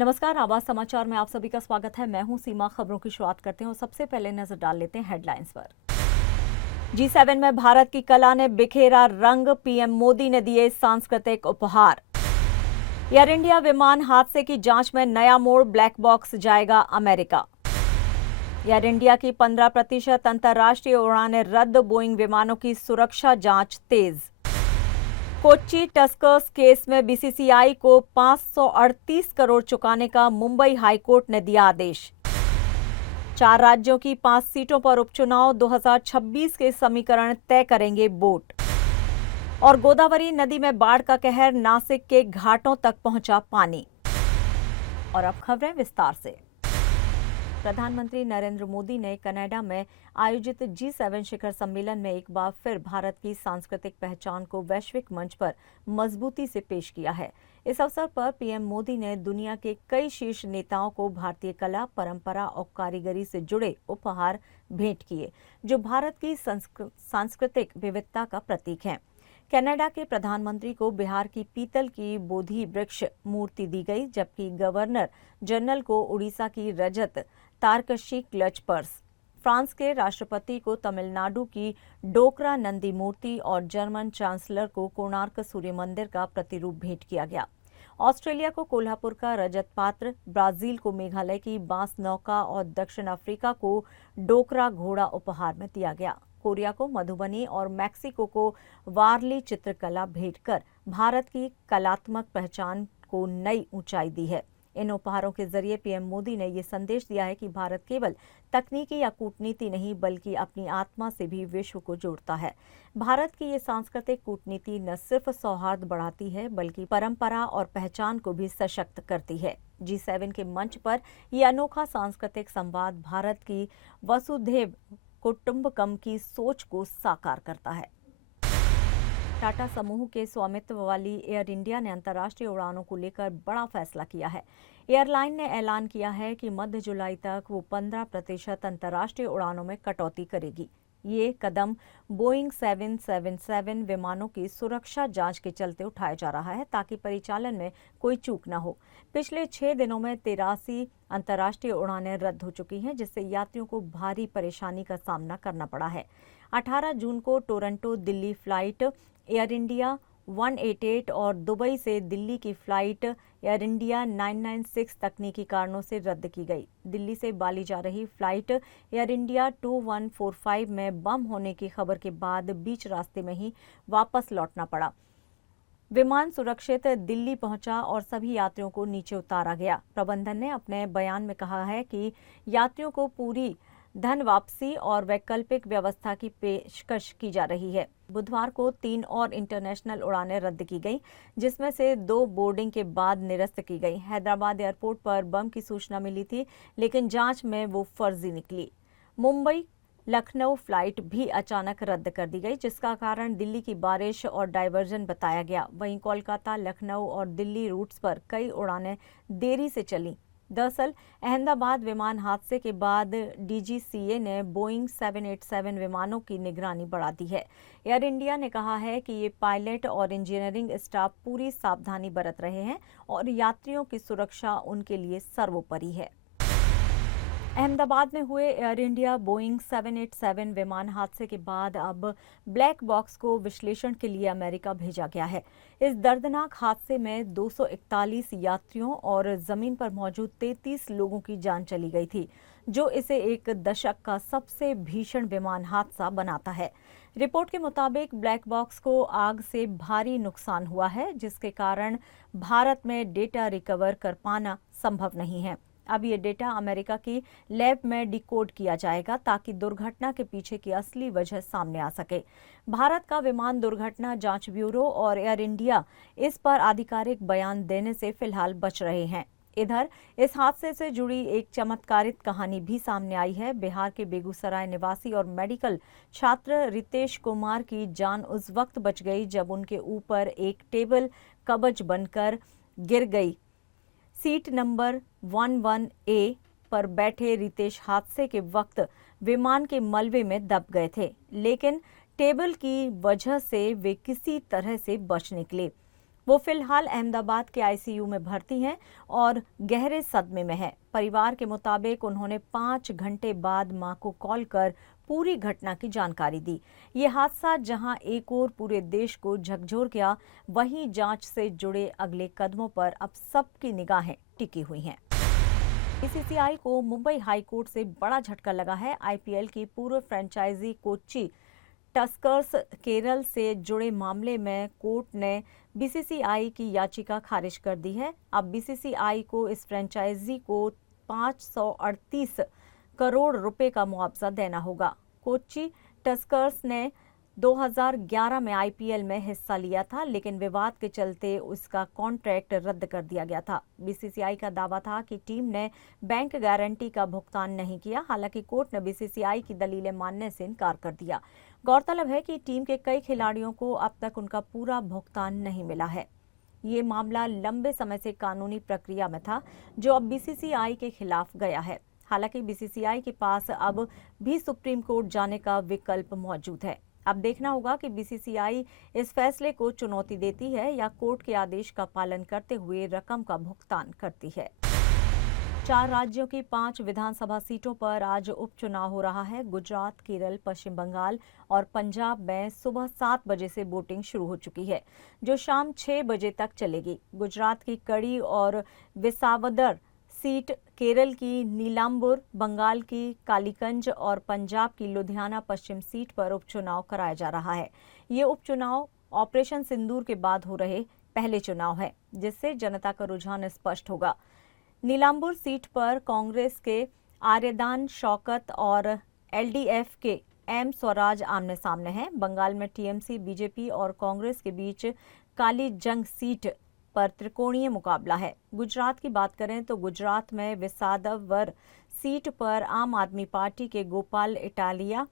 नमस्कार, आवाज समाचार में आप सभी का स्वागत है। मैं हूं सीमा। खबरों की शुरुआत करते हैं और सबसे पहले नजर डाल लेते हैं हेडलाइंस पर। G7 में भारत की कला ने बिखेरा रंग, पीएम मोदी ने दिए सांस्कृतिक उपहार। एयर इंडिया विमान हादसे की जांच में नया मोड़, ब्लैक बॉक्स जाएगा अमेरिका। एयर इंडिया की 15% अंतर्राष्ट्रीय उड़ानें रद्द, बोइंग विमानों की सुरक्षा जांच तेज। कोच्चि टस्कर्स केस में बीसीसीआई को 538 करोड़ चुकाने का मुंबई हाईकोर्ट ने दिया आदेश। 4 राज्यों की 5 सीटों पर उपचुनाव, 2026 के समीकरण तय करेंगे वोट। और गोदावरी नदी में बाढ़ का कहर, नासिक के घाटों तक पहुंचा पानी। और अब खबरें विस्तार से। प्रधानमंत्री नरेंद्र मोदी ने कनाडा में आयोजित G7 शिखर सम्मेलन में एक बार फिर भारत की सांस्कृतिक पहचान को वैश्विक मंच पर मजबूती से पेश किया है। इस अवसर पर पीएम मोदी ने दुनिया के कई शीर्ष नेताओं को भारतीय कला, परंपरा और कारीगरी से जुड़े उपहार भेंट किए, जो भारत की सांस्कृतिक विविधता का प्रतीक हैं। कनाडा के प्रधानमंत्री को बिहार की पीतल की बोधि वृक्ष मूर्ति दी गई, जबकि गवर्नर जनरल को उड़ीसा की रजत तारकशी क्लच पर्स, फ्रांस के राष्ट्रपति को तमिलनाडु की डोकरा नंदी मूर्ति और जर्मन चांसलर को कोणार्क सूर्य मंदिर का प्रतिरूप भेंट किया गया। ऑस्ट्रेलिया को कोल्हापुर का रजत पात्र, ब्राजील को मेघालय की बांस नौका और दक्षिण अफ्रीका को डोकरा घोड़ा उपहार में दिया गया। कोरिया को मधुबनी और मैक्सिको को वारली चित्रकला भेंटकर भारत की कलात्मक पहचान को नई ऊंचाई दी है। इन उपहारों के जरिए पीएम मोदी ने ये संदेश दिया है कि भारत केवल तकनीकी या कूटनीति नहीं, बल्कि अपनी आत्मा से भी विश्व को जोड़ता है। भारत की ये सांस्कृतिक कूटनीति न सिर्फ सौहार्द बढ़ाती है, बल्कि परंपरा और पहचान को भी सशक्त करती है। G7 के मंच पर ये अनोखा सांस्कृतिक संवाद भारत की वसुधैव कुटुंबकम की सोच को साकार करता है। टाटा समूह के स्वामित्व वाली एयर इंडिया ने अंतर्राष्ट्रीय उड़ानों को लेकर बड़ा फैसला किया है। एयरलाइन ने ऐलान किया है कि मध्य जुलाई तक वो 15% अंतर्राष्ट्रीय उड़ानों में कटौती करेगी। ये कदम बोइंग 777 विमानों की सुरक्षा जांच के चलते उठाया जा रहा है, ताकि परिचालन में कोई चूक न हो। पिछले 6 दिनों में 83 अंतर्राष्ट्रीय उड़ानें रद्द हो चुकी हैं, जिससे यात्रियों को भारी परेशानी का सामना करना पड़ा है। 18 जून को Toronto Delhi flight air India 188 और दुबई से दिल्ली की फ्लाइट एयर इंडिया 996 तकनीकी कारणों से रद्द की गई। दिल्ली से बाली जा रही फ्लाइट एयर इंडिया 2145 में बम होने की खबर के बाद बीच रास्ते में ही वापस लौटना पड़ा। विमान सुरक्षित दिल्ली पहुंचा और सभी यात्रियों को नीचे उतारा गया। प्रबंधन ने अपने बयान में कहा है कि यात्रियों को पूरी धन वापसी और वैकल्पिक व्यवस्था की पेशकश की जा रही है। बुधवार को 3 और इंटरनेशनल उड़ानें रद्द की गई, जिसमें से 2 बोर्डिंग के बाद निरस्त की गई। हैदराबाद एयरपोर्ट पर बम की सूचना मिली थी, लेकिन जांच में वो फर्जी निकली। मुंबई लखनऊ फ्लाइट भी अचानक रद्द कर दी गई, जिसका कारण दिल्ली की बारिश और डायवर्जन बताया गया। वहीं कोलकाता, लखनऊ और दिल्ली रूट्स पर कई उड़ानें देरी से चलीं। दरअसल अहमदाबाद विमान हादसे के बाद डीजीसीए ने बोइंग 787 विमानों की निगरानी बढ़ा दी है। एयर इंडिया ने कहा है कि ये पायलट और इंजीनियरिंग स्टाफ पूरी सावधानी बरत रहे हैं और यात्रियों की सुरक्षा उनके लिए सर्वोपरि है। अहमदाबाद में हुए एयर इंडिया बोइंग 787 विमान हादसे के बाद अब ब्लैक बॉक्स को विश्लेषण के लिए अमेरिका भेजा गया है। इस दर्दनाक हादसे में 241 यात्रियों और जमीन पर मौजूद 33 लोगों की जान चली गई थी, जो इसे एक दशक का सबसे भीषण विमान हादसा बनाता है। रिपोर्ट के मुताबिक ब्लैक बॉक्स को आग से भारी नुकसान हुआ है, जिसके कारण भारत में डेटा रिकवर कर पाना संभव नहीं है। अब ये डेटा अमेरिका की लैब में डिकोड किया जाएगा, ताकि दुर्घटना के पीछे की असली वजह सामने आ सके। भारत का विमान दुर्घटना जांच ब्यूरो और एयर इंडिया इस पर आधिकारिक बयान देने से फिलहाल बच रहे हैं। इधर इस हादसे से जुड़ी एक चमत्कारित कहानी भी सामने आई है। बिहार के बेगूसराय निवासी और मेडिकल छात्र रितेश कुमार की जान उस वक्त बच गई जब उनके ऊपर एक टेबल कवच बनकर गिर गई। सीट नंबर 11A पर बैठे रितेश हादसे के वक्त विमान के मलबे में दब गए थे, लेकिन टेबल की वजह से वे किसी तरह से बच निकले। वो फिलहाल अहमदाबाद के आईसीयू में भर्ती हैं और गहरे सदमे में हैं। परिवार के मुताबिक उन्होंने 5 घंटे बाद मां को कॉल कर पूरी घटना की जानकारी दी। ये हादसा जहां एक ओर पूरे देश को झकझोर गया, वहीं जांच से जुड़े अगले कदमों पर अब सबकी निगाहें टिकी हुई हैं। बीसीसीआई को मुंबई हाई कोर्ट से बड़ा झटका लगा है। आईपीएल की पूर्व फ्रेंचाइजी कोच्चि टस्कर्स केरल से जुड़े मामले में कोर्ट ने बीसीसीआई की याचिका खारिज कर दी है। अब बीसीसीआई को इस फ्रेंचाइजी को 538 करोड़ रुपए का मुआवजा देना होगा। कोच्चि टस्कर्स ने 2011 में आईपीएल में हिस्सा लिया था, लेकिन विवाद के चलते उसका कॉन्ट्रैक्ट रद्द कर दिया गया था। बीसीसीआई का दावा था कि टीम ने बैंक गारंटी का भुगतान नहीं किया। हालांकि कोर्ट ने बीसीसीआई की दलीलें मानने से इनकार कर दिया। गौरतलब है कि टीम के कई खिलाड़ियों को अब तक उनका पूरा भुगतान नहीं मिला है। ये मामला लंबे समय से कानूनी प्रक्रिया में था, जो अब बीसीसीआई के खिलाफ गया है। हालांकि बीसीसीआई के पास अब भी सुप्रीम कोर्ट जाने का विकल्प मौजूद है। अब देखना होगा कि बीसीसीआई इस फैसले को चुनौती देती है या कोर्ट के आदेश का पालन करते हुए रकम का भुगतान करती है। 4 राज्यों की 5 विधानसभा सीटों पर आज उपचुनाव हो रहा है। गुजरात, केरल, पश्चिम बंगाल और पंजाब में सुबह 7 बजे से वोटिंग शुरू हो चुकी है, जो शाम 6 बजे तक चलेगी। गुजरात की कड़ी और विसावदर सीट, केरल की नीलांबुर, बंगाल की कालीगंज और पंजाब की लुधियाना पश्चिम सीट पर उपचुनाव कराया जा रहा है। ये उपचुनाव ऑपरेशन सिंदूर के बाद हो रहे पहले चुनाव है, जिससे जनता का रुझान स्पष्ट होगा। नीलांबुर सीट पर कांग्रेस के आर्यदान शौकत और एलडीएफ के एम स्वराज आमने सामने हैं। बंगाल में टीएमसी, बीजेपी और कांग्रेस के बीच कालीजंग सीट पर त्रिकोणीय मुकाबला है। गुजरात की बात करें तो गुजरात में विसावदर सीट पर आम आदमी पार्टी के गोपाल इटालिया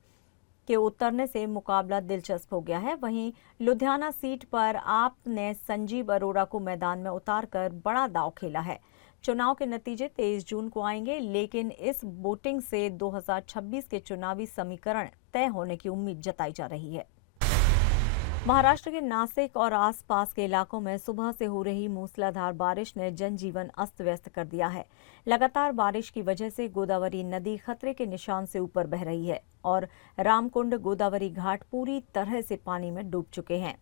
के उतरने से मुकाबला दिलचस्प हो गया है। वहीं लुधियाना सीट पर आप ने संजीव अरोड़ा को मैदान में उतारकर बड़ा दांव खेला है। चुनाव के नतीजे 23 जून को आएंगे, लेकिन इस वोटिंग से 2026 के चुनावी समीकरण तय होने की उम्मीद जताई जा रही है। महाराष्ट्र के नासिक और आसपास के इलाकों में सुबह से हो रही मूसलाधार बारिश ने जनजीवन अस्त व्यस्त कर दिया है। लगातार बारिश की वजह से गोदावरी नदी खतरे के निशान से ऊपर बह रही है और रामकुंड गोदावरी घाट पूरी तरह से पानी में डूब चुके हैं।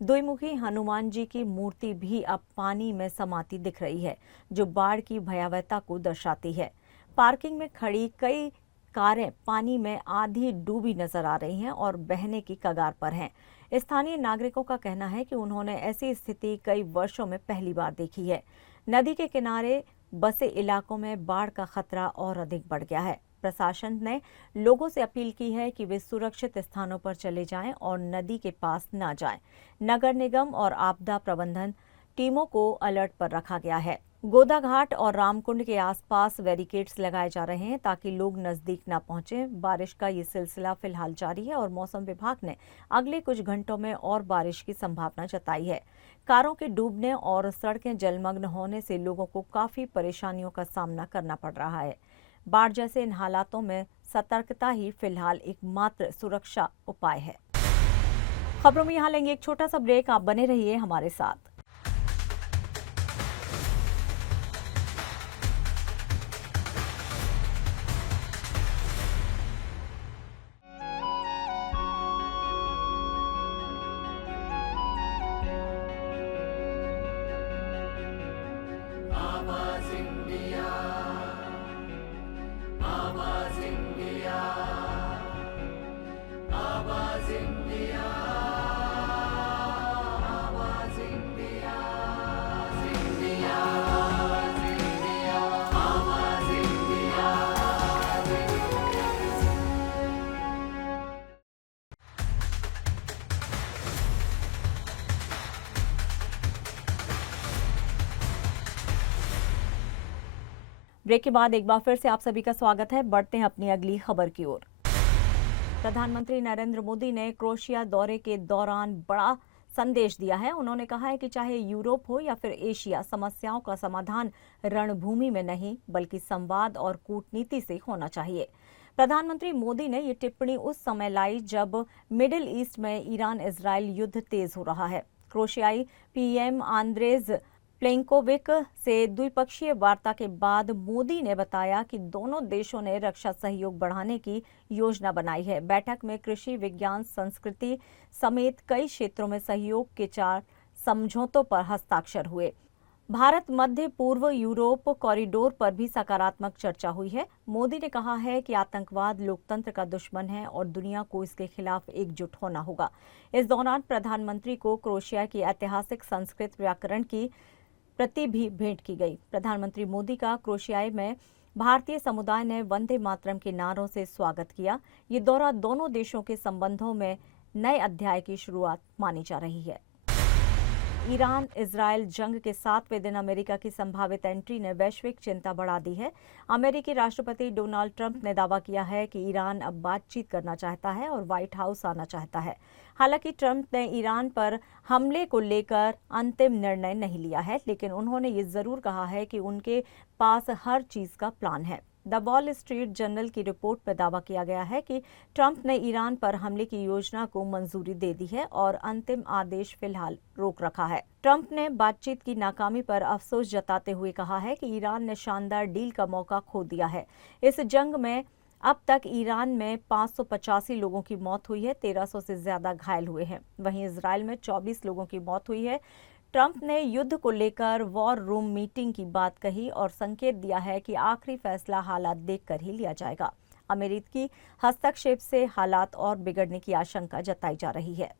द्विमुखी हनुमान जी की मूर्ति भी अब पानी में समाती दिख रही है, जो बाढ़ की भयावहता को दर्शाती है। पार्किंग में खड़ी कई कारें पानी में आधी डूबी नजर आ रही हैं और बहने की कगार पर हैं। स्थानीय नागरिकों का कहना है कि उन्होंने ऐसी स्थिति कई वर्षों में पहली बार देखी है। नदी के किनारे बसे इलाकों में बाढ़ का खतरा और अधिक बढ़ गया है। प्रशासन ने लोगों से अपील की है कि वे सुरक्षित स्थानों पर चले जाएं और नदी के पास न जाएं। नगर निगम और आपदा प्रबंधन टीमों को अलर्ट पर रखा गया है। गोदा घाट और रामकुंड के आसपास बैरिकेड्स लगाए जा रहे हैं ताकि लोग नजदीक न पहुंचे। बारिश का ये सिलसिला फिलहाल जारी है और मौसम विभाग ने अगले कुछ घंटों में और बारिश की संभावना जताई है। कारों के डूबने और सड़कें जलमग्न होने से लोगों को काफी परेशानियों का सामना करना पड़ रहा है। बाढ़ जैसे इन हालातों में सतर्कता ही फिलहाल एकमात्र सुरक्षा उपाय है। खबरों में यहाँ लेंगे एक छोटा सा ब्रेक, आप बने रहिए हमारे साथ। ब्रेक के बाद एक बार फिर से आप सभी का स्वागत है। बढ़ते हैं अपनी अगली खबर की ओर। प्रधानमंत्री नरेंद्र मोदी ने क्रोएशिया दौरे के दौरान बड़ा संदेश दिया है। उन्होंने कहा है कि चाहे यूरोप हो या फिर एशिया, समस्याओं का समाधान रणभूमि में नहीं बल्कि संवाद और कूटनीति से होना चाहिए। प्रधानमंत्री मोदी ने ये टिप्पणी उस समय लाई जब मिडिल ईस्ट में ईरान इजरायल युद्ध तेज हो रहा है। क्रोशियाई पीएम आंद्रेज प्लेंकोविक से द्विपक्षीय वार्ता के बाद मोदी ने बताया कि दोनों देशों ने रक्षा सहयोग बढ़ाने की योजना बनाई है। बैठक में कृषि, विज्ञान, संस्कृति समेत कई क्षेत्रों में सहयोग के 4 समझौतों पर हस्ताक्षर हुए। भारत मध्य पूर्व यूरोप कॉरिडोर पर भी सकारात्मक चर्चा हुई है। मोदी ने कहा है कि आतंकवाद लोकतंत्र का दुश्मन है और दुनिया को इसके खिलाफ एकजुट होना होगा। इस दौरान प्रधानमंत्री को क्रोएशिया की ऐतिहासिक संस्कृत व्याकरण की प्रति भी भेंट की गई। प्रधानमंत्री मोदी का क्रोएशिया में भारतीय समुदाय ने वंदे मातरम के नारों से स्वागत किया। ये दौरा दोनों देशों के संबंधों में नए अध्याय की शुरुआत मानी जा रही है। ईरान इजरायल जंग के 7वें दिन अमेरिका की संभावित एंट्री ने वैश्विक चिंता बढ़ा दी है। अमेरिकी राष्ट्रपति डोनाल्ड ट्रंप ने दावा किया है कि ईरान अब बातचीत करना चाहता है और व्हाइट हाउस आना चाहता है। हालांकि ट्रंप ने ईरान पर हमले को लेकर अंतिम निर्णय नहीं लिया है, लेकिन उन्होंने ये जरूर कहा है कि उनके पास हर चीज का प्लान है। द वॉल स्ट्रीट जर्नल की रिपोर्ट में दावा किया गया है कि ट्रंप ने ईरान पर हमले की योजना को मंजूरी दे दी है और अंतिम आदेश फिलहाल रोक रखा है। ट्रंप ने बातचीत की नाकामी पर अफसोस जताते हुए कहा है कि ईरान ने शानदार डील का मौका खो दिया है। इस जंग में अब तक ईरान में 585 लोगों की मौत हुई है, 1300 से ज्यादा घायल हुए हैं। वहीं इजरायल में 24 लोगों की मौत हुई है। ट्रंप ने युद्ध को लेकर वॉर रूम मीटिंग की बात कही और संकेत दिया है कि आखिरी फैसला हालात देखकर ही लिया जाएगा। अमेरिकी हस्तक्षेप से हालात और बिगड़ने की आशंका जताई जा रही है।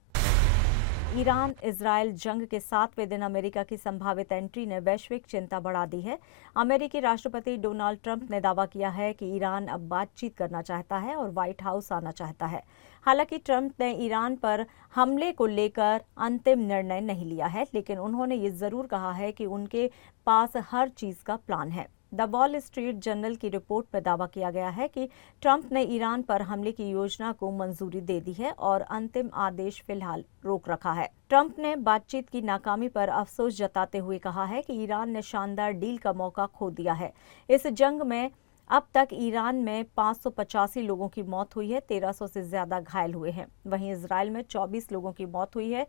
ईरान इजरायल जंग के 7वें दिन अमेरिका की संभावित एंट्री ने वैश्विक चिंता बढ़ा दी है। अमेरिकी राष्ट्रपति डोनाल्ड ट्रंप ने दावा किया है कि ईरान अब बातचीत करना चाहता है और व्हाइट हाउस आना चाहता है। हालांकि ट्रंप ने ईरान पर हमले को लेकर अंतिम निर्णय नहीं लिया है, लेकिन उन्होंने ये जरूर कहा है कि उनके पास हर चीज का प्लान है। द वॉल स्ट्रीट जर्नल की रिपोर्ट में दावा किया गया है कि ट्रंप ने ईरान पर हमले की योजना को मंजूरी दे दी है और अंतिम आदेश फिलहाल रोक रखा है। ट्रंप ने बातचीत की नाकामी पर अफसोस जताते हुए कहा है कि ईरान ने शानदार डील का मौका खो दिया है। इस जंग में अब तक ईरान में 585 लोगों की मौत हुई है, 1300 से ज्यादा घायल हुए हैं। वहीं इजरायल में 24 लोगों की मौत हुई है।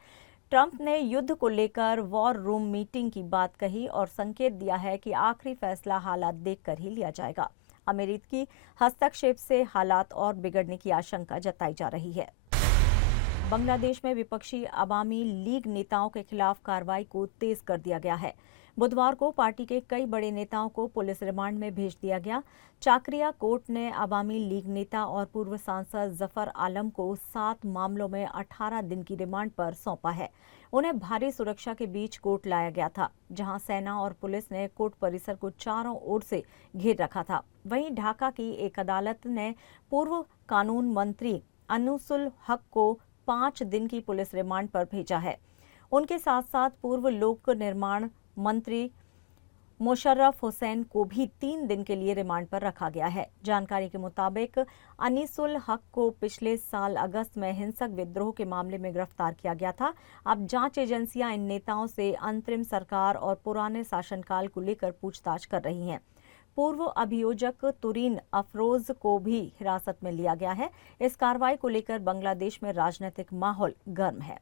ट्रंप ने युद्ध को लेकर वॉर रूम मीटिंग की बात कही और संकेत दिया है कि आखिरी फैसला हालात देखकर ही लिया जाएगा। अमेरिकी हस्तक्षेप से हालात और बिगड़ने की आशंका जताई जा रही है। बांग्लादेश में विपक्षी अवामी लीग नेताओं के खिलाफ कार्रवाई को तेज कर दिया गया है। बुधवार को पार्टी के कई बड़े नेताओं को पुलिस रिमांड में भेज दिया गया। चाकरिया कोर्ट ने अवामी लीग नेता और पूर्व सांसद जफर आलम को 7 मामलों में 18 दिन की रिमांड पर सौंपा है। उन्हें भारी सुरक्षा के बीच कोर्ट लाया गया था, जहां सेना और पुलिस ने कोर्ट परिसर को चारों ओर से घेर रखा था। वहीं ढाका की एक अदालत ने पूर्व कानून मंत्री अनसुल हक को 5 दिन की पुलिस रिमांड पर भेजा है। उनके साथ साथ पूर्व लोक निर्माण मंत्री मोशर्रफ हुसैन को भी 3 दिन के लिए रिमांड पर रखा गया है। जानकारी के मुताबिक अनीसुल हक को पिछले साल अगस्त में हिंसक विद्रोह के मामले में गिरफ्तार किया गया था। अब जांच एजेंसियां इन नेताओं से अंतरिम सरकार और पुराने शासनकाल को लेकर पूछताछ कर रही हैं। पूर्व अभियोजक तुरीन अफरोज को भी हिरासत में लिया गया है। इस कार्रवाई को लेकर बांग्लादेश में राजनीतिक माहौल गर्म है।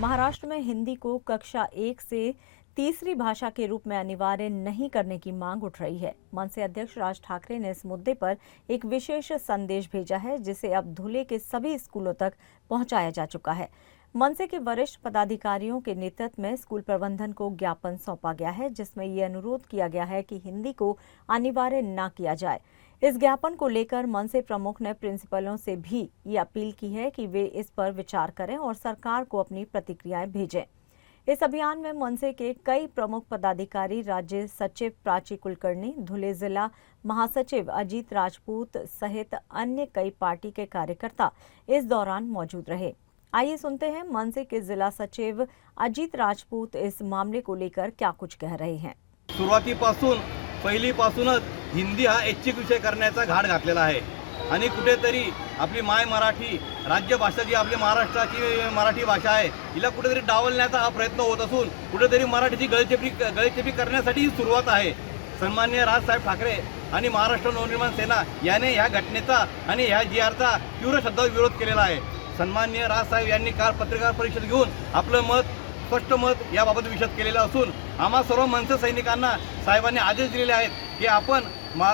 महाराष्ट्र में हिंदी को कक्षा 1 से तीसरी भाषा के रूप में अनिवार्य नहीं करने की मांग उठ रही है। मनसे अध्यक्ष राज ठाकरे ने इस मुद्दे पर एक विशेष संदेश भेजा है, जिसे अब धुले के सभी स्कूलों तक पहुंचाया जा चुका है। मनसे के वरिष्ठ पदाधिकारियों के नेतृत्व में स्कूल प्रबंधन को ज्ञापन सौंपा गया है, जिसमें ये अनुरोध किया गया है कि हिंदी को अनिवार्य न किया जाए। इस ज्ञापन को लेकर मनसे प्रमुख ने प्रिंसिपलों से भी ये अपील की है कि वे इस पर विचार करें और सरकार को अपनी प्रतिक्रियाएं भेजें। इस अभियान में मनसे के कई प्रमुख पदाधिकारी, राज्य सचिव प्राची कुलकर्णी, धुले जिला महासचिव अजीत राजपूत सहित अन्य कई पार्टी के कार्यकर्ता इस दौरान मौजूद रहे। आइए सुनते हैं मनसे के जिला सचिव अजीत राजपूत इस मामले को लेकर क्या कुछ कह रहे हैं। सुरुवातीपासून पहिलीपासूनच हिंदी हा ऐच्छिक विषय करण्याचा घाट घातलेला आहे आणि कुठेतरी आपली माय मराठी राज्यभाषा जी आपली महाराष्ट्राची मराठी भाषा आहे हिला कुठेतरी डावलण्याचा हा प्रयत्न होत असून कुठेतरी मराठीची गळचेपी करण्यासाठी ही सुरुवात आहे। सन्माननीय राजसाहेब ठाकरे आणि महाराष्ट्र नवनिर्माण सेना याने ह्या घटनेचा आणि ह्या GRचा तीव्र शब्दात विरोध केलेला आहे। सन्माननीय राजसाहेब यांनी काल पत्रकार परिषद घेऊन आपलं स्पष्ट मत याबाबत विशद केलेलं असून आम्हा सर्व मनसे सैनिकांना साहेबांनी आदेश दिलेले आहेत की आपण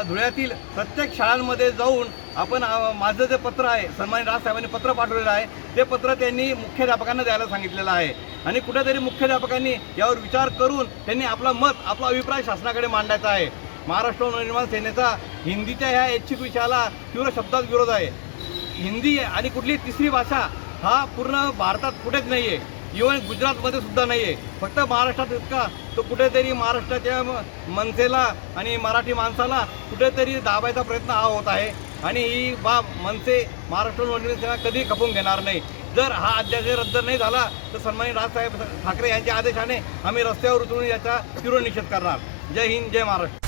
धुळ्यातील प्रत्येक शाळांमध्ये जाऊन आपण माझं जे पत्र आहे सन्माननीय राजसाहेबांनी पत्र पाठवलेलं आहे ते पत्र त्यांनी मुख्याध्यापकांना द्यायला सांगितलेलं आहे आणि कुठेतरी मुख्याध्यापकांनी यावर विचार करून त्यांनी आपला अभिप्राय शासनाकडे मांडायचा आहे. महाराष्ट्र नवनिर्माण सेनेचा हिंदीच्या ह्या ऐच्छिक विषयाला तीव्र शब्दात विरोध आहे. हिंदी आणि कुठली तिसरी भाषा हा पूर्ण भारतात कुठेच नाही आहे, इव्हन गुजरातमध्ये सुद्धा नाही आहे. फक्त महाराष्ट्रात इतका तो कुठेतरी महाराष्ट्राच्या मनसेला आणि मराठी माणसाला कुठेतरी दाबायचा प्रयत्न हा होत आहे आणि ही बाब मनसे महाराष्ट्र नवनिर्माण सेना कधी खपवून घेणार नाही. जर हा अध्यादेश रद्द नाही झाला तर सन्माननीय राजसाहेब ठाकरे यांच्या आदेशाने आम्ही रस्त्यावर उतरून याचा तीव्र निषेध करणार. जय हिंद, जय महाराष्ट्र.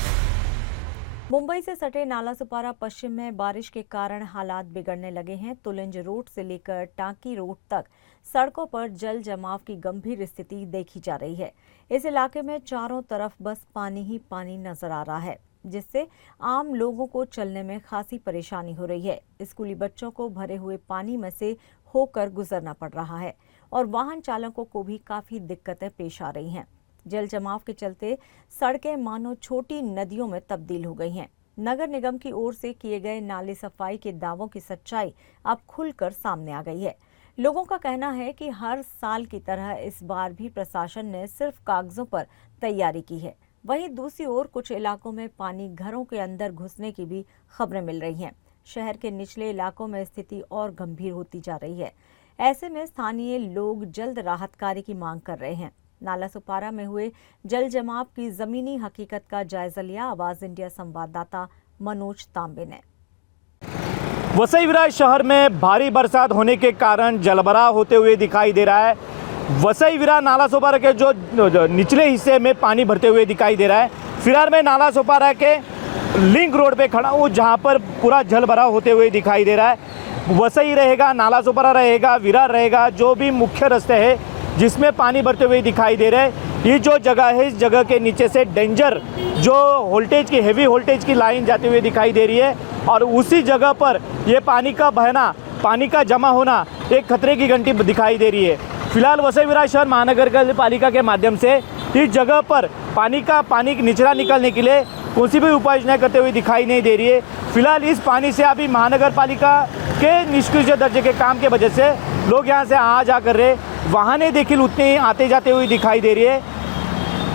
मुंबई से सटे नालासोपारा पश्चिम में बारिश के कारण हालात बिगड़ने लगे हैं. तुलिंज रोड से लेकर टांकी रोड तक सड़कों पर जल जमाव की गंभीर स्थिति देखी जा रही है. इस इलाके में चारों तरफ बस पानी ही पानी नजर आ रहा है, जिससे आम लोगों को चलने में खासी परेशानी हो रही है. स्कूली बच्चों को भरे हुए पानी में से होकर गुजरना पड़ रहा है और वाहन चालकों को भी काफी दिक्कतें पेश आ रही हैं. जल जमाव के चलते सड़कें मानो छोटी नदियों में तब्दील हो गई हैं. नगर निगम की ओर से किए गए नाले सफाई के दावों की सच्चाई अब खुलकर सामने आ गई है. लोगों का कहना है कि हर साल की तरह इस बार भी प्रशासन ने सिर्फ कागजों पर तैयारी की है. वहीं दूसरी ओर कुछ इलाकों में पानी घरों के अंदर घुसने की भी खबरें मिल रही हैं. शहर के निचले इलाकों में स्थिति और गंभीर होती जा रही है. ऐसे में स्थानीय लोग जल्द राहत कार्य की मांग कर रहे हैं. नालासोपारा में हुए जल जमाव की जमीनी हकीकत का जायजा लिया आवाज इंडिया संवाददाता मनोज तांबे ने. वसई विरार शहर में भारी बरसात होने के कारण जलभराव होते हुए दिखाई दे रहा है. वसई विरार नालासोपारा के जो निचले हिस्से में पानी भरते हुए दिखाई दे रहा है. फिलहाल मैं नालासोपारा के लिंक रोड पे खड़ा हूँ जहाँ पर पूरा जलभराव होते हुए दिखाई दे रहा है. वसई रहेगा, नालासोपारा रहेगा, विरार रहेगा, जो भी मुख्य रास्ते हैं जिसमें पानी भरते हुए दिखाई दे रहे हैं. ये जो जगह है इस जगह के नीचे से डेंजर जो वोल्टेज की हेवी वोल्टेज की लाइन जाती हुई दिखाई दे रही है और उसी जगह पर ये पानी का बहना, पानी का जमा होना एक खतरे की घंटी दिखाई दे रही है. फिलहाल वसई विरार शहर महानगर पालिका के माध्यम से इस जगह पर पानी निचरा निकलने के लिए कौन सी भी उपाय योजना करते हुए दिखाई नहीं दे रही है. फिलहाल इस पानी से अभी महानगर पालिका के निष्क्रिय दर्जे के काम के वजह से लोग यहाँ से आ जा कर रहे, वाहनें देखिल उतने ही आते जाते हुए दिखाई दे रही है.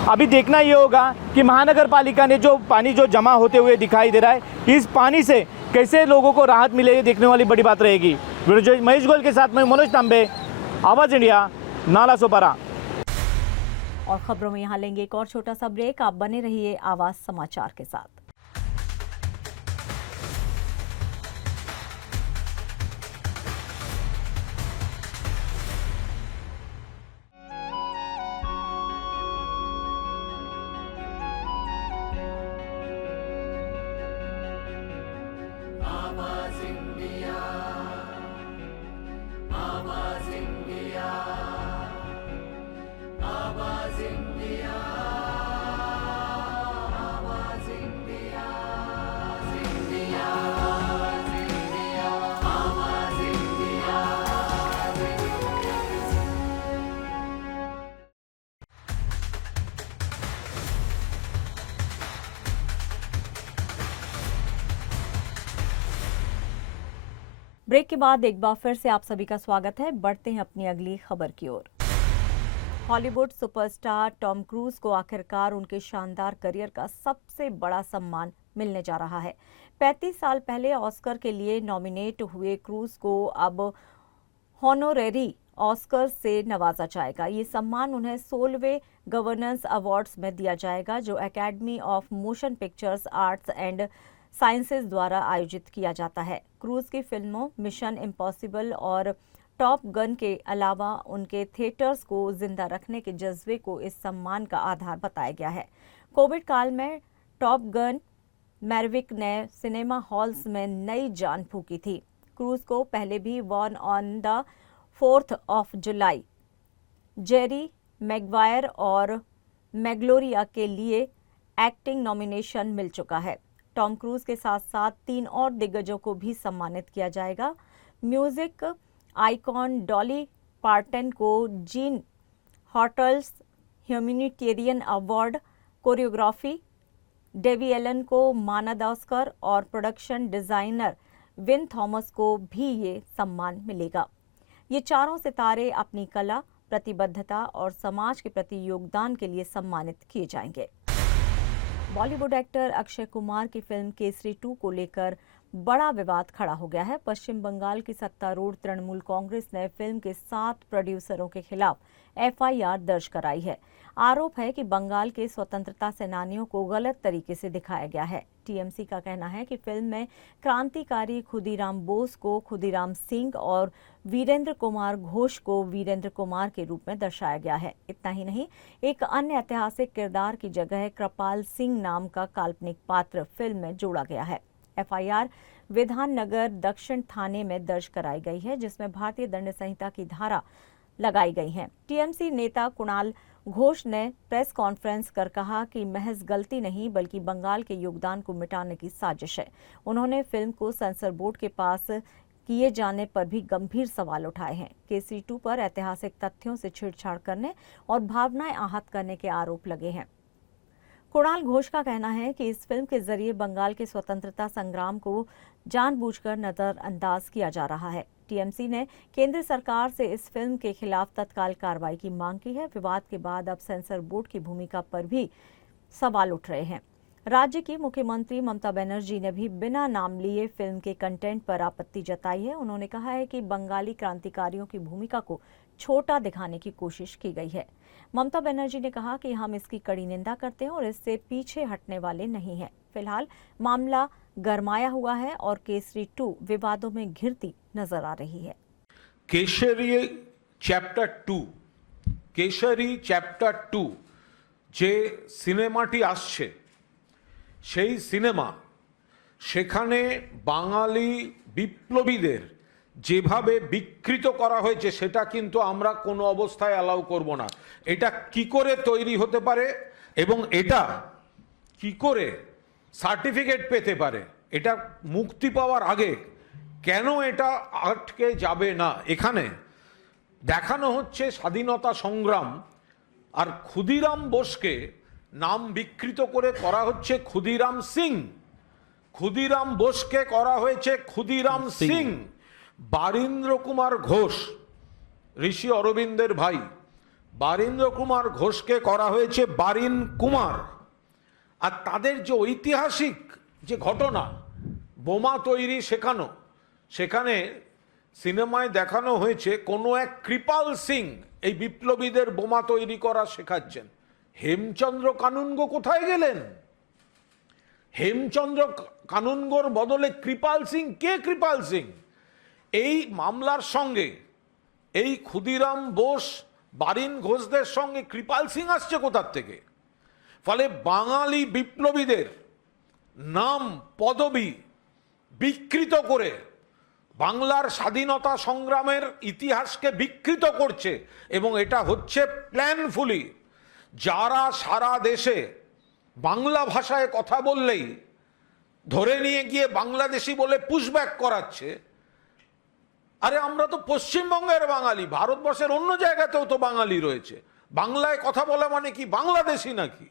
अभी देखना ये होगा कि महानगर पालिका ने जो पानी जो जमा होते हुए दिखाई दे रहा है, इस पानी से कैसे लोगों को राहत मिले, देखने वाली बड़ी बात रहेगी. महेश गोयल के साथ में मनोज तांबे, आवाज इंडिया, नालासोपारा. और खबरों में यहाँ लेंगे एक और छोटा सा ब्रेक. आप बने रहिए आवाज समाचार के साथ. ब्रेक के बाद एक बार फिर से आप सभी का स्वागत है. बढ़ते हैं अपनी अगली खबर की ओर. हॉलीवुड सुपरस्टार टॉम क्रूज को आखिरकार उनके शानदार करियर का सबसे बड़ा सम्मान मिलने जा रहा है. 35 साल पहले ऑस्कर के लिए नॉमिनेट हुए क्रूज को अब हॉनोरेरी ऑस्कर से नवाजा जाएगा. ये सम्मान उन्हें 16वें गवर्नेंस अवार्ड्स में दिया जाएगा, जो academy of motion pictures arts and sciences द्वारा आयोजित किया जाता है. क्रूज की फिल्मों मिशन इम्पॉसिबल और टॉप गन के अलावा उनके थिएटर्स को जिंदा रखने के जज्बे को इस सम्मान का आधार बताया गया है. कोविड काल में टॉप गन मैरविक ने सिनेमा हॉल्स में नई जान फूंकी थी. क्रूज को पहले भी won on the 4th of July, Jerry Maguire और मैग्लोरिया के लिए एक्टिंग नॉमिनेशन मिल चुका है. टॉम क्रूज के साथ साथ 3 और दिग्गजों को भी सम्मानित किया जाएगा. म्यूजिक आइकॉन डॉली पार्टन को जीन हॉटल्स Humanitarian Award, choreography Debbie Allen को मानद ऑस्कर और प्रोडक्शन डिजाइनर विन थॉमस को भी ये सम्मान मिलेगा। ये चारों सितारे अपनी कला, प्रतिबद्धता और समाज के प्रति योगदान के लिए सम्मानित किए जाएंगे। बॉलीवुड एक्टर अक्षय कुमार की फिल्म केसरी 2 को लेकर बड़ा विवाद खड़ा हो गया है। पश्चिम बंगाल की सत्तारूढ़ तृणमूल कांग्रेस ने फिल्म के 7 प्रोड्यूसरों के खिलाफ एफआईआर दर्ज कराई है। आरोप है कि बंगाल के स्वतंत्रता सेनानियों को गलत तरीके से दिखाया गया है। टीएमसी का कहना है कि फिल्म में क्रांतिकारी खुदीराम बोस को खुदीराम सिंह और वीरेंद्र कुमार घोष को वीरेंद्र कुमार के रूप में दर्शाया गया है। इतना ही नहीं, एक अन्य ऐतिहासिक किरदार की जगह कृपाल सिंह नाम का काल्पनिक पात्र फिल्म में जोड़ा गया है। एफआईआर विधान नगर दक्षिण थाने में दर्ज कराई गई है, जिसमें भारतीय दंड संहिता की धारा लगाई गई है। टीएमसी नेता कुणाल घोष ने प्रेस कॉन्फ्रेंस कर कहा कि महज गलती नहीं बल्कि बंगाल के योगदान को मिटाने की साजिश है। उन्होंने फिल्म को सेंसर बोर्ड के पास किए जाने पर भी गंभीर सवाल उठाए हैं। केसरी 2 पर ऐतिहासिक तथ्यों से छेड़छाड़ करने और भावनाएं आहत करने के आरोप लगे हैं। कुणाल घोष का कहना है कि इस फिल्म के जरिए बंगाल के स्वतंत्रता संग्राम को जानबूझकर नजरअंदाज किया जा रहा है। टीएमसी ने केंद्र सरकार से इस फिल्म के खिलाफ तत्काल कार्रवाई की मांग की है। विवाद के बाद अब सेंसर बोर्ड की भूमिका पर भी सवाल उठ रहे हैं। राज्य की मुख्यमंत्री ममता बनर्जी ने भी बिना नाम लिए फिल्म के कंटेंट पर आपत्ति जताई है। उन्होंने कहा है कि बंगाली क्रांतिकारियों की भूमिका को छोटा दिखाने की कोशिश की गई है। ममता बनर्जी ने कहा कि हम इसकी कड़ी निंदा करते हैं और इससे पीछे हटने वाले नहीं हैं। फिलहाल मामला गरमाया हुआ है और केसरी 2 विवादों में घिरती नजर आ रही है। केसरी চ্যাপ্টার 2 যে সিনেমাটি আসছে সেই সিনেমা সেখানে বাঙালি বিপ্লবীদের যেভাবে বিকৃত করা হয়েছে সেটা কিন্তু আমরা কোনো অবস্থায় অ্যালাউ করব না। এটা কি করে তৈরি হতে পারে এবং এটা কি করে সার্টিফিকেট পেতে পারে, এটা মুক্তি পাওয়ার আগে কেন এটা আটকে যাবে না? এখানে দেখানো হচ্ছে স্বাধীনতা সংগ্রাম আর ক্ষুদিরাম বোসকে নাম বিকৃত করে করা হচ্ছে ক্ষুদিরাম সিং। ক্ষুদিরাম বোসকে করা হয়েছে ক্ষুদিরাম সিং। বারীন্দ্র কুমার ঘোষ, ঋষি অরবিন্দের ভাই বারীন্দ্র কুমার ঘোষকে করা হয়েছে বারিন কুমার। আর তাদের যে ঐতিহাসিক যে ঘটনা বোমা তৈরি শেখানো, সেখানে সিনেমায় দেখানো হয়েছে কোনো এক কৃপাল সিং এই বিপ্লবীদের বোমা তৈরি করা শেখাচ্ছেন। হেমচন্দ্র কানুনগো কোথায় গেলেন? হেমচন্দ্র কানুনগোর বদলে কৃপাল সিং কে? কৃপাল সিং এই মামলার সঙ্গে এই ক্ষুদিরাম বোস বারিন ঘোষদের সঙ্গে কৃপাল সিং আসছে কোথার থেকে? ফলে বাঙালি বিপ্লবীদের নাম পদবি বিকৃত করে বাংলার স্বাধীনতা সংগ্রামের ইতিহাসকে বিকৃত করছে এবং এটা হচ্ছে প্ল্যানফুলি। যারা সারা দেশে বাংলা ভাষায় কথা বললেই ধরে নিয়ে গিয়ে বাংলাদেশি বলে পুশব্যাক করাচ্ছে। আরে আমরা তো পশ্চিমবঙ্গের বাঙালি, ভারতবর্ষের অন্য জায়গাতেও তো বাঙালি রয়েছে। বাংলায় কথা বলা মানে কি বাংলাদেশি নাকি?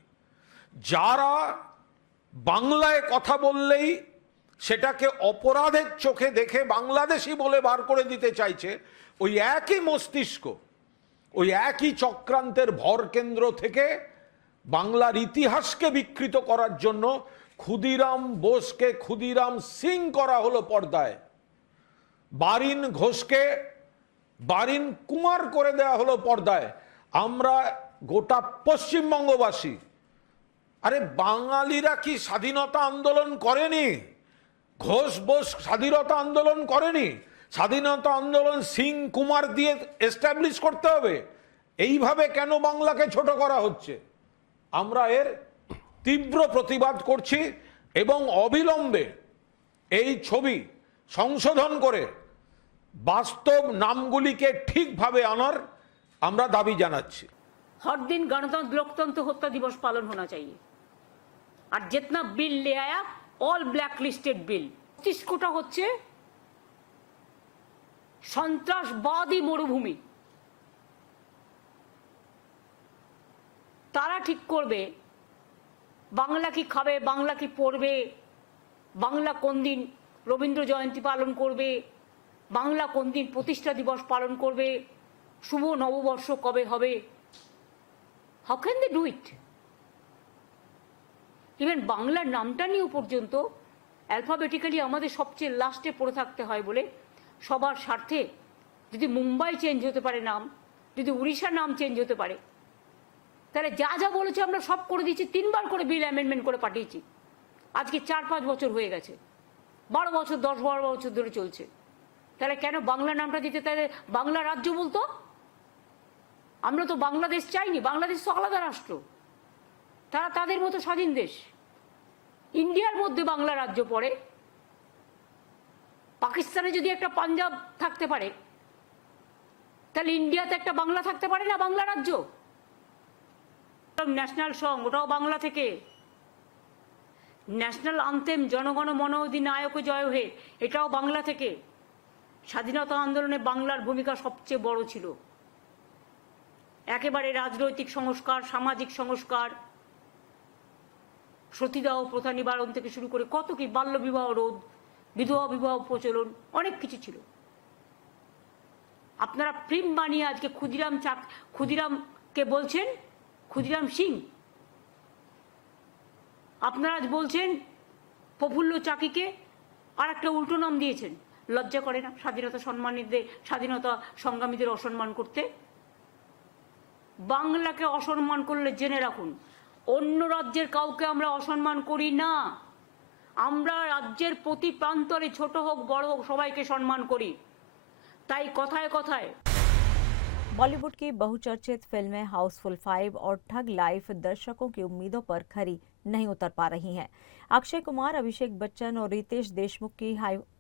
যারা বাংলায় কথা বললেই সেটাকে অপরাধের চোখে দেখে বাংলাদেশি বলে বার করে দিতে চাইছে, ওই একই মস্তিষ্ক, ওই একই চক্রান্তের ভর কেন্দ্র থেকে বাংলার ইতিহাসকে বিকৃত করার জন্য ক্ষুদিরাম বোসকে ক্ষুদিরাম সিং করা হলো পর্দায়, বারিন ঘোষকে বারিন কুমার করে দেওয়া হলো পর্দায়। আমরা গোটা পশ্চিমবঙ্গবাসী, আরে বাঙালিরা কি স্বাধীনতা আন্দোলন করেনি? ঘোষ বোস স্বাধীনতা আন্দোলন করেনি? স্বাধীনতা আন্দোলন সিং কুমার দিয়ে এস্টাবলিশ করতে হবে? এইভাবে কেন বাংলাকে ছোট করা হচ্ছে? আমরা এর তীব্র প্রতিবাদ করছি এবং অবিলম্বে এই ছবি সংশোধন করে বাস্তব নামগুলিকে ঠিকভাবে আনার আমরা দাবি জানাচ্ছি। हर दिन गणतंत्र लोकतंत्र हत्या दिवस पालन होना चाहिए और जितना बिल ले आया all blacklisted bill 30 quota হচ্ছে সন্ত্রাসবাদী মরুভূমি। তারা ঠিক করবে বাংলা কি খাবে, বাংলা কি পড়বে, বাংলা কোন দিন রবীন্দ্র জয়ন্তী পালন করবে, বাংলা কোন দিন প্রতিষ্ঠা দিবস পালন করবে, শুভ নববর্ষ কবে হবে। How can they do it? Even বাংলার নামটা নিয়েও পর্যন্ত অ্যালফাবেটিক্যালি আমাদের সবচেয়ে লাস্টে পড়ে থাকতে হয় বলে সবার স্বার্থে যদি মুম্বাই চেঞ্জ হতে পারে নাম, যদি উড়িষ্যার নাম চেঞ্জ হতে পারে, তাহলে যা যা বলেছে আমরা সব করে দিচ্ছি। 3 বার করে বিল অ্যামেন্ডমেন্ট করে পাঠিয়েছি। আজকে 4-5 বছর হয়ে গেছে, 12 বছর 10-12 বছর ধরে চলছে। তাহলে কেন বাংলা নামটা দিতে, তাহলে বাংলা রাজ্য বলতো? আমরা তো বাংলাদেশ চাইনি, বাংলাদেশ তো আলাদা রাষ্ট্র, তারা তাদের মতো স্বাধীন দেশ। ইন্ডিয়ার মধ্যে বাংলা রাজ্য পড়ে। পাকিস্তানে যদি একটা পাঞ্জাব থাকতে পারে, তাহলে ইন্ডিয়াতে একটা বাংলা থাকতে পারে না, বাংলা রাজ্য। ন্যাশনাল সং, ওটাও বাংলা থেকে। ন্যাশনাল আনথেম জনগণ মন অধিনায়ক জয় হে, এটাও বাংলা থেকে। স্বাধীনতা আন্দোলনে বাংলার ভূমিকা সবচেয়ে বড় ছিল। একেবারে রাজনৈতিক সংস্কার, সামাজিক সংস্কার, সতীদাহ প্রথা নিবারণ থেকে শুরু করে কত কি, বাল্যবিবাহ রোধ, বিধবা বিবাহ প্রচলন, অনেক কিছু ছিল। আপনারা ফিল্ম বানিয়ে আজকে ক্ষুদিরামকে বলছেন ক্ষুদিরাম সিং, আপনারা আজ বলছেন প্রফুল্ল চাকিকে আর একটা উল্টো নাম দিয়েছেন। লজ্জা করে না স্বাধীনতা সম্মানীদের, স্বাধীনতা সংগ্রামীদের অসম্মান করতে? বাংলাকে অসম্মান করলে জেনে রাখুন, অন্য রাজ্যের কাউকে আমরা অসম্মান করি না। আমরা রাজ্যের প্রতি প্রান্তরে ছোট হোক বড় হোক সবাইকে সম্মান করি। তাই কথায় কথায় बॉलीवुड की बहुचर्चित फिल्में हाउसफुल 5 और ठग लाइफ दर्शकों की उम्मीदों पर खरी नहीं उतर पा रही हैं। अक्षय कुमार, अभिषेक बच्चन और रितेश देशमुख की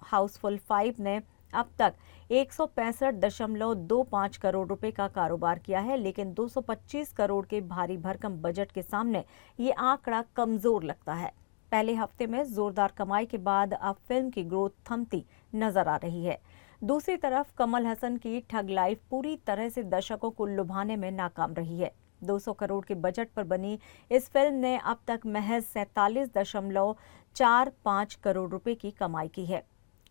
हाउसफुल 5 ने अब तक 165.25 करोड़ रुपए का कारोबार किया है, लेकिन 225 करोड़ के भारी भरकम बजट के सामने ये आंकड़ा कमजोर लगता है। पहले हफ्ते में जोरदार कमाई के बाद अब फिल्म की ग्रोथ थमती नजर आ रही है। दूसरी तरफ कमल हसन की ठग लाइफ पूरी तरह से दर्शकों को लुभाने में नाकाम रही है। 200 करोड़ के बजट पर बनी इस फिल्म ने अब तक महज 47.45 करोड़ रुपए की कमाई की है।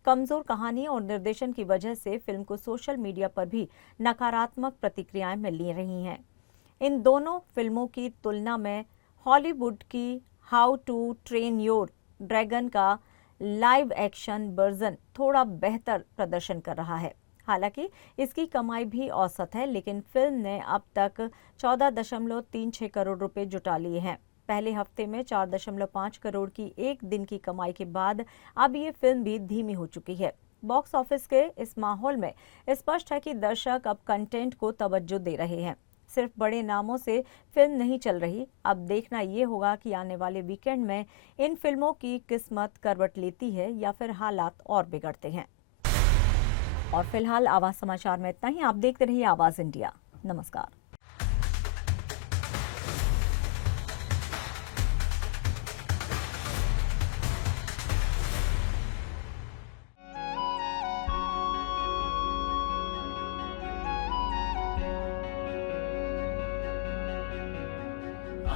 कमजोर कहानी और निर्देशन की वजह से फिल्म को सोशल मीडिया पर भी नकारात्मक प्रतिक्रियाएं मिल रही हैं। इन दोनों फिल्मों की तुलना में हॉलीवुड की how to train your dragon का लाइव एक्शन वर्जन थोड़ा बेहतर प्रदर्शन कर रहा है। हालांकि इसकी कमाई भी औसत है, लेकिन फिल्म ने अब तक 14.36 करोड़ रुपए जुटा लिए हैं। पहले हफ्ते में 4.5 करोड़ की एक दिन की कमाई के बाद अब ये फिल्म भी धीमी हो चुकी है। बॉक्स ऑफिस के इस माहौल में स्पष्ट है कि दर्शक अब कंटेंट को तवज्जो दे रहे हैं। सिर्फ बड़े नामों से फिल्म नहीं चल रही। अब देखना ये होगा कि आने वाले वीकेंड में इन फिल्मों की किस्मत करवट लेती है या फिर हालात और बिगड़ते हैं। और फिलहाल आवाज समाचार में इतना ही। आप देखते रहिए आवाज इंडिया। नमस्कार।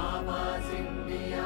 आवाज इंडिया।